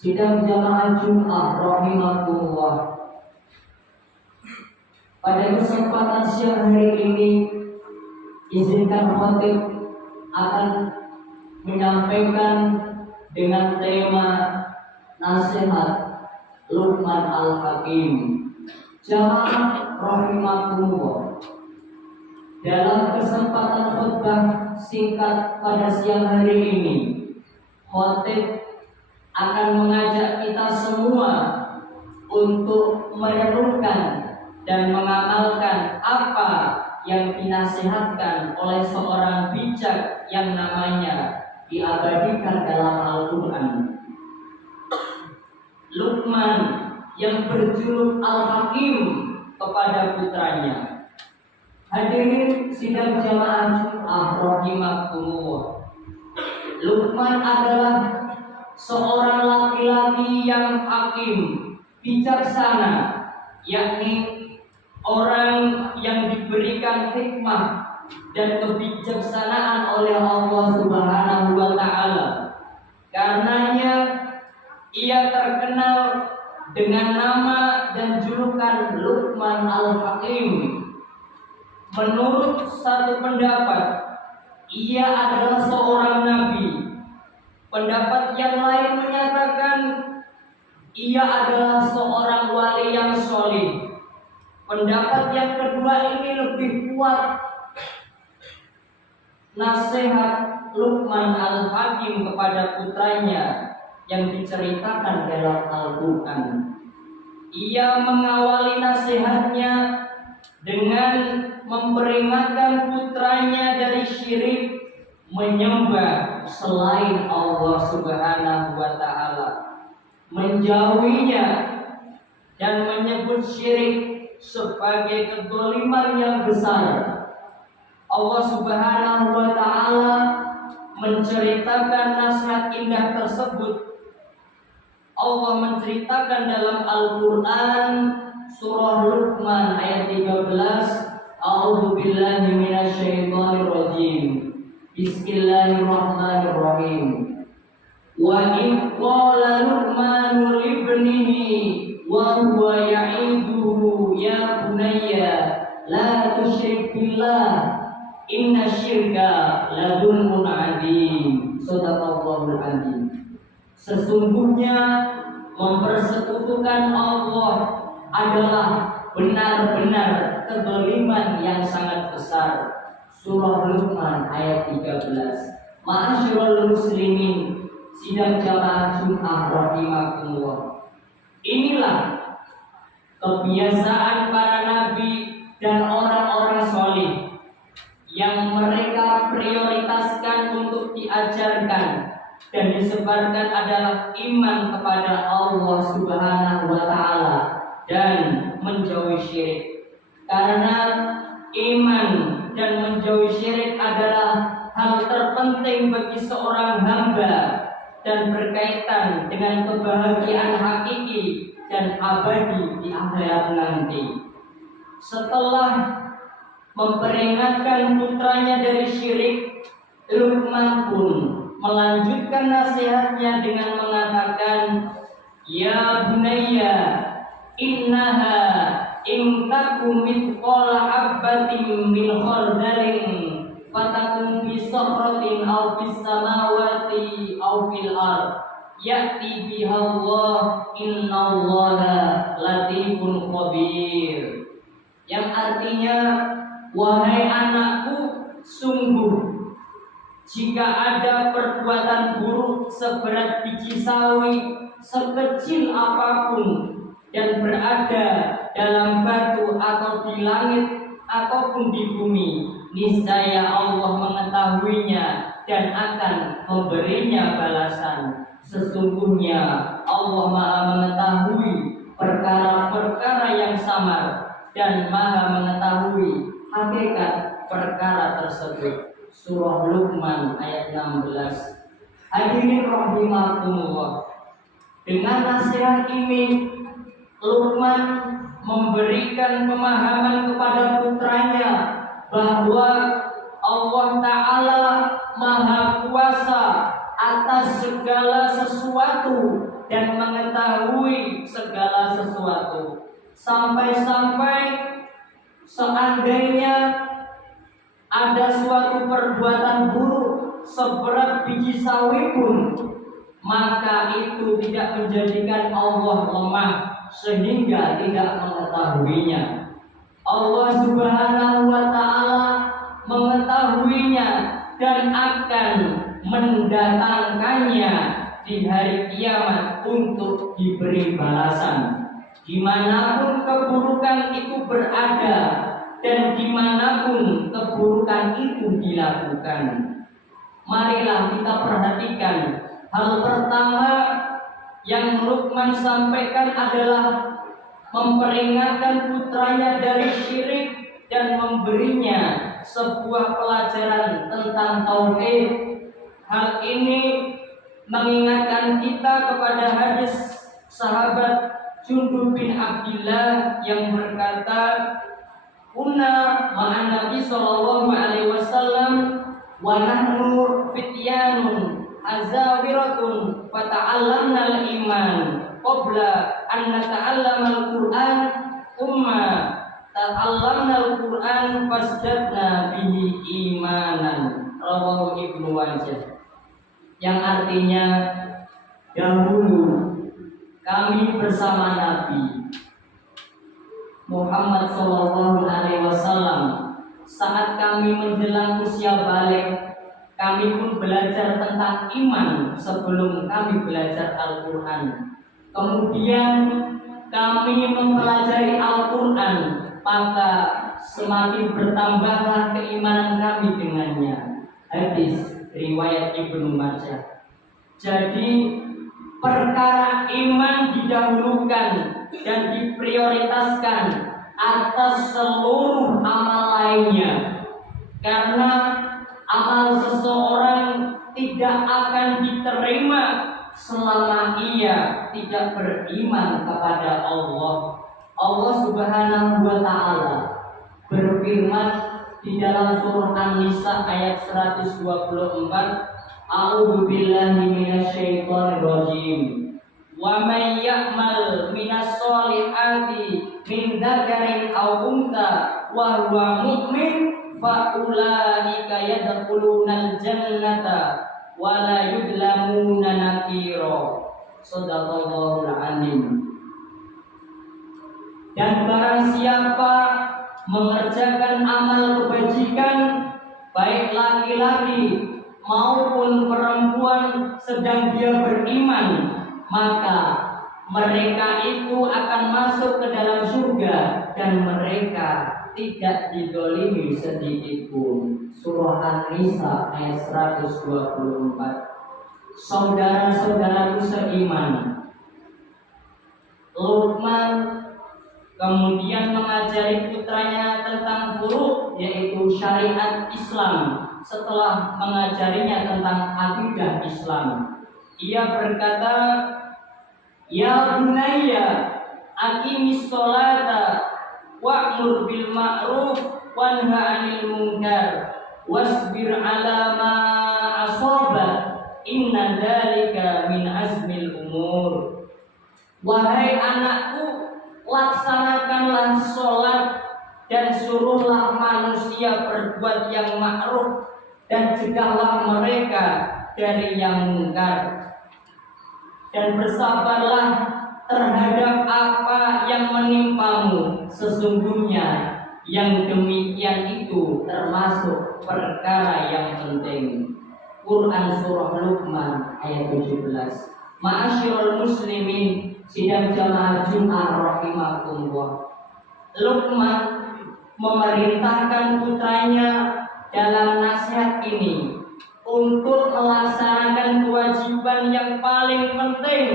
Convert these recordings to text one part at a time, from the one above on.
Sidang jamaah Jumat rahimakumullah. Pada kesempatan siang hari ini, izinkan khatib akan menyampaikan dengan tema nasihat Luqman Al-Hakim. Jamaah rahimakumullah. Dalam kesempatan khutbah singkat pada siang hari ini, khatib akan mengajak kita semua untuk merenungkan dan mengamalkan apa yang dinasihatkan oleh seorang bijak yang namanya diabadikan dalam Al-Quran. Luqman yang berjuluk Al-Hakim kepada putranya. Hadirin sidang jamaah Jumat rahimakumullah. Luqman adalah seorang laki-laki yang hakim, bijaksana, yakni orang yang diberikan hikmah dan kebijaksanaan oleh Allah Subhanahu wa Ta'ala. Karenanya ia terkenal dengan nama dan julukan Luqman Al-Hakim. Menurut satu pendapat, ia adalah seorang nabi. Pendapat yang lain menyatakan ia adalah seorang wali yang soleh. Pendapat yang kedua ini lebih kuat. Nasihat Luqman Al-Hakim kepada putranya yang diceritakan dalam Al-Quran. Ia mengawali nasihatnya dengan memperingatkan putranya dari syirik, menyembah selain Allah Subhanahu wa Ta'ala, menjauhinya dan menyebut syirik sebagai kezaliman yang besar. Allah Subhanahu wa Ta'ala menceritakan nasihat indah tersebut. Allah menceritakan dalam Al-Quran surah Luqman ayat 13, A'udzu billahi minasyaitonir rajim. Bismillahirrahmanirrahim. Wa in qala Luqmanu libnihi wa huwa ya'iduhu ya bunayya la tusyrik billah inna syirka la dzulmun 'adzim. Shadaqallahul 'adzim. Sesungguhnya mempersekutukan Allah adalah benar-benar kezaliman yang sangat besar. Surah Luqman ayat 13. Ma'asyiral muslimin, sidang jamaah Jumat rahimakumullah. Inilah kebiasaan para nabi dan orang-orang soleh yang mereka prioritaskan untuk diajarkan dan disebarkan adalah iman kepada Allah Subhanahu wa Ta'ala dan menjauhi syirik. Karena iman dan menjauhi syirik adalah hal terpenting bagi seorang hamba dan berkaitan dengan kebahagiaan hakiki dan abadi di akhirat nanti. Setelah memperingatkan putranya dari syirik, Luqman pun melanjutkan nasihatnya dengan mengatakan, Ya bunayya, innaha in takum mithqala habbatin min khardalin fatakun fi sakhratin aw fis samawati aw fil ard ya'ti biha Allah innallaha latifun khabir. Yang artinya, wahai anakku, sungguh jika ada perbuatan buruk seberat biji sawi sekecil apapun dan berada dalam batu atau di langit ataupun di bumi, niscaya Allah mengetahuinya dan akan memberinya balasan. Sesungguhnya Allah Maha mengetahui perkara-perkara yang samar dan Maha mengetahui hakikat perkara tersebut. Surah Luqman ayat 16. Hadirin rahimakumullah. Dengan nasihat ini, Luqman memberikan pemahaman kepada putranya bahwa Allah Ta'ala Maha Kuasa atas segala sesuatu dan mengetahui segala sesuatu. Sampai-sampai seandainya ada suatu perbuatan buruk seberat biji sawi pun, maka itu tidak menjadikan Allah lemah sehingga tidak mengetahuinya. Allah Subhanahu wa Ta'ala mengetahuinya dan akan mendatangkannya di hari kiamat untuk diberi balasan. Dimanapun keburukan itu berada dan dimanapun keburukan itu dilakukan, marilah kita perhatikan. Hal pertama yang Luqman sampaikan adalah memperingatkan putranya dari syirik dan memberinya sebuah pelajaran tentang tauhid. Hal ini mengingatkan kita kepada hadis sahabat Jundub bin Abdillah yang berkata, "Kunna ma'an Nabi sallallahu alaihi wasallam wa nahnu fityanun azawiratun fata'allamna al-iman qabla an nata'allama al-Qur'an umma ta'allamna al-Qur'an fasjadna bihi imanan." Rawahu Ibnu Majah. Yang artinya, dahulu kami bersama Nabi Muhammad sallallahu alaihi wasallam, saat kami menjelang usia balik, kami pun belajar tentang iman sebelum kami belajar Al-Quran. Kemudian kami mempelajari Al-Quran, maka semakin bertambahlah keimanan kami dengannya. Hadis riwayat Ibnu Majah. Jadi perkara iman didahulukan dan diprioritaskan atas seluruh amal lainnya, karena amal seseorang tidak akan diterima selama ia tidak beriman kepada Allah. Allah Subhanahu wa Ta'ala berfirman di dalam surah An-Nisa ayat 124, "A'udzu billahi minasyaitonir rajim. Wa may ya'mal minas solihati min dzakarin aw untha wa huwa mu'min fa ulaika yadkhulunal jannata wa la yudlamuna nakira." Shadaqallahul azim. Dan barang siapa mengerjakan amal kebajikan, baik laki-laki maupun perempuan sedang dia beriman, maka mereka itu akan masuk ke dalam surga dan mereka tidak didolimi sedikit pun. Surah An-Nisa ayat 124. Saudara-saudaraku seiman, Luqman kemudian mengajari putranya tentang furu', yaitu syariat Islam, setelah mengajarinya tentang akidah Islam. Ia berkata, "Ya bunayya, aqimis sholata wa'mur bil ma'ruf wanha 'anil munkar wasbir 'ala ma asaba inna dzalika min azmil umur." Wahai anakku, laksanakanlah sholat dan suruhlah manusia berbuat yang ma'ruf dan cegahlah mereka dari yang mungkar, dan bersabarlah terhadap apa yang menimpamu, sesungguhnya yang demikian itu termasuk perkara yang penting. Quran surah Luqman ayat 17. Ma'asyiral muslimin, sidang jamaah Jumat rahimakumullah. Luqman memerintahkan putranya dalam nasihat ini untuk melaksanakan kewajiban yang paling penting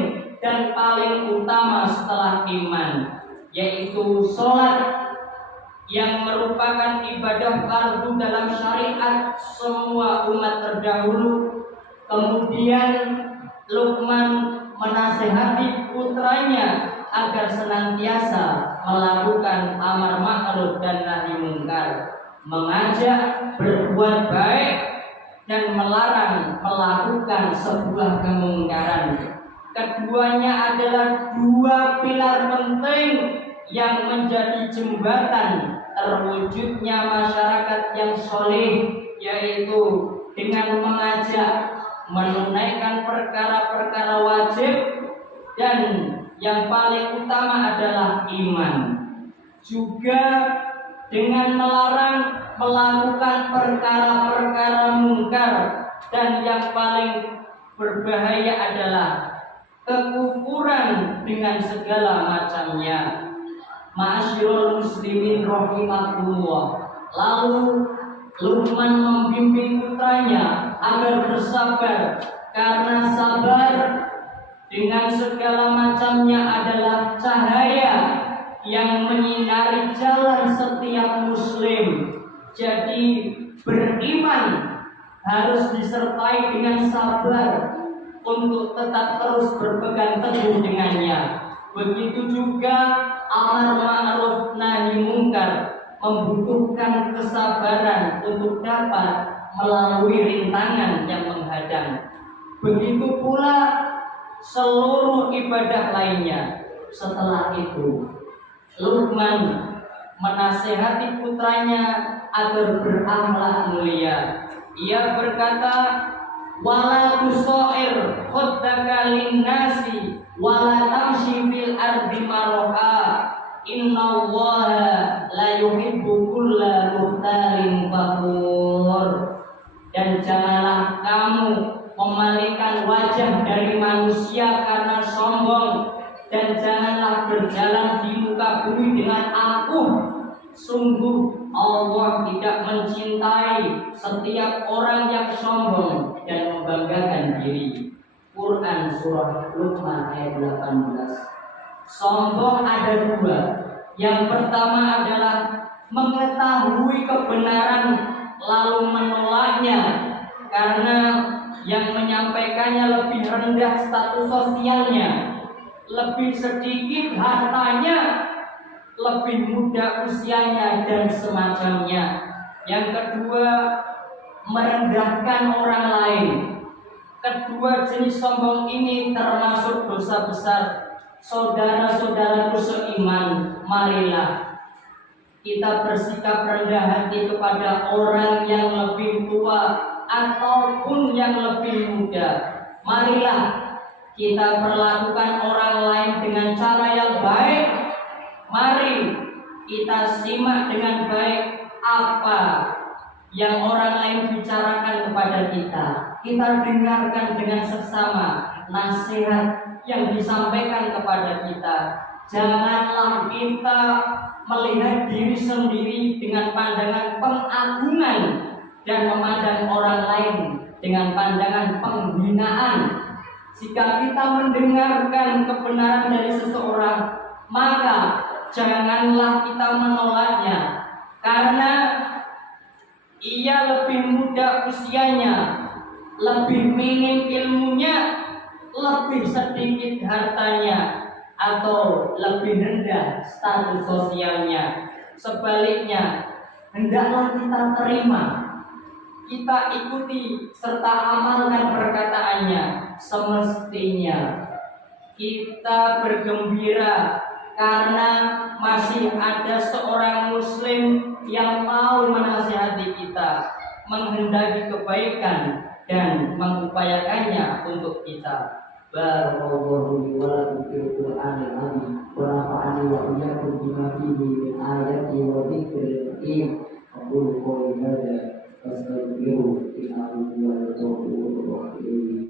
dan paling utama setelah iman, yaitu sholat yang merupakan ibadah fardu dalam syariat semua umat terdahulu. Kemudian Luqman menasihati putranya agar senantiasa melakukan amar ma'ruf dan nahi munkar, mengajak berbuat baik dan melarang melakukan sebuah kemungkaran. Keduanya adalah dua pilar penting yang menjadi jembatan terwujudnya masyarakat yang soleh, yaitu dengan mengajak menunaikan perkara-perkara wajib, dan yang paling utama adalah iman. Juga dengan melarang melakukan perkara-perkara mungkar, dan yang paling berbahaya adalah kekufuran dengan segala macamnya. Ma'asyiral muslimin rahimakumullah. Lalu Luqman membimbing putranya agar bersabar, karena sabar dengan segala macamnya adalah cahaya yang menyinari jalan setiap muslim. Jadi beriman harus disertai dengan sabar untuk tetap terus berpegang teguh dengannya. Begitu juga amar ma'ruf nahi mungkar membutuhkan kesabaran untuk dapat melalui rintangan yang menghadang. Begitu pula seluruh ibadah lainnya. Setelah itu, Luqman menasihati putranya agar berakhlak mulia. Ia berkata, wala tusair khuddaka linnasi wala tamshi fil ardi maraha innallaha la yuhibbu kulla mukhtalin fakhur. Dan janganlah kamu memalingkan wajah dari manusia karena sombong, dan janganlah berjalan di muka bumi dengan angkuh. Sungguh Allah tidak mencintai setiap orang yang sombong dan membanggakan diri. Quran surah Luqman ayat 18. Sombong ada dua. Yang pertama adalah mengetahui kebenaran lalu menolaknya, karena yang menyampaikannya lebih rendah status sosialnya, lebih sedikit hartanya, lebih muda usianya, dan semacamnya. Yang kedua, merendahkan orang lain. Kedua jenis sombong ini termasuk dosa besar. Saudara-saudaraku seiman, marilah kita bersikap rendah hati kepada orang yang lebih tua ataupun yang lebih muda. Marilah kita perlakukan orang lain dengan cara yang baik. Mari kita simak dengan baik apa yang orang lain bicarakan kepada kita. Kita dengarkan dengan seksama nasihat yang disampaikan kepada kita. Janganlah kita melihat diri sendiri dengan pandangan pengagungan dan memandang orang lain dengan pandangan penghinaan. Jika kita mendengarkan kebenaran dari seseorang, maka janganlah kita menolaknya, karena ia lebih muda usianya, lebih minim ilmunya, lebih sedikit hartanya, atau lebih rendah status sosialnya. Sebaliknya, hendaklah kita terima, kita ikuti serta amalkan perkataannya. Semestinya kita bergembira karena masih ada seorang muslim yang mau menasihati kita, menghendaki kebaikan dan mengupayakannya untuk kita. Barakallahu li wa lakum fil Qur'anil azim wa nafa'ani wa iyyakum bima fihi min ayati wa dzikril hakim. Aqulu qawli hadza astaghfiru innahu huwal ghafurur rahim.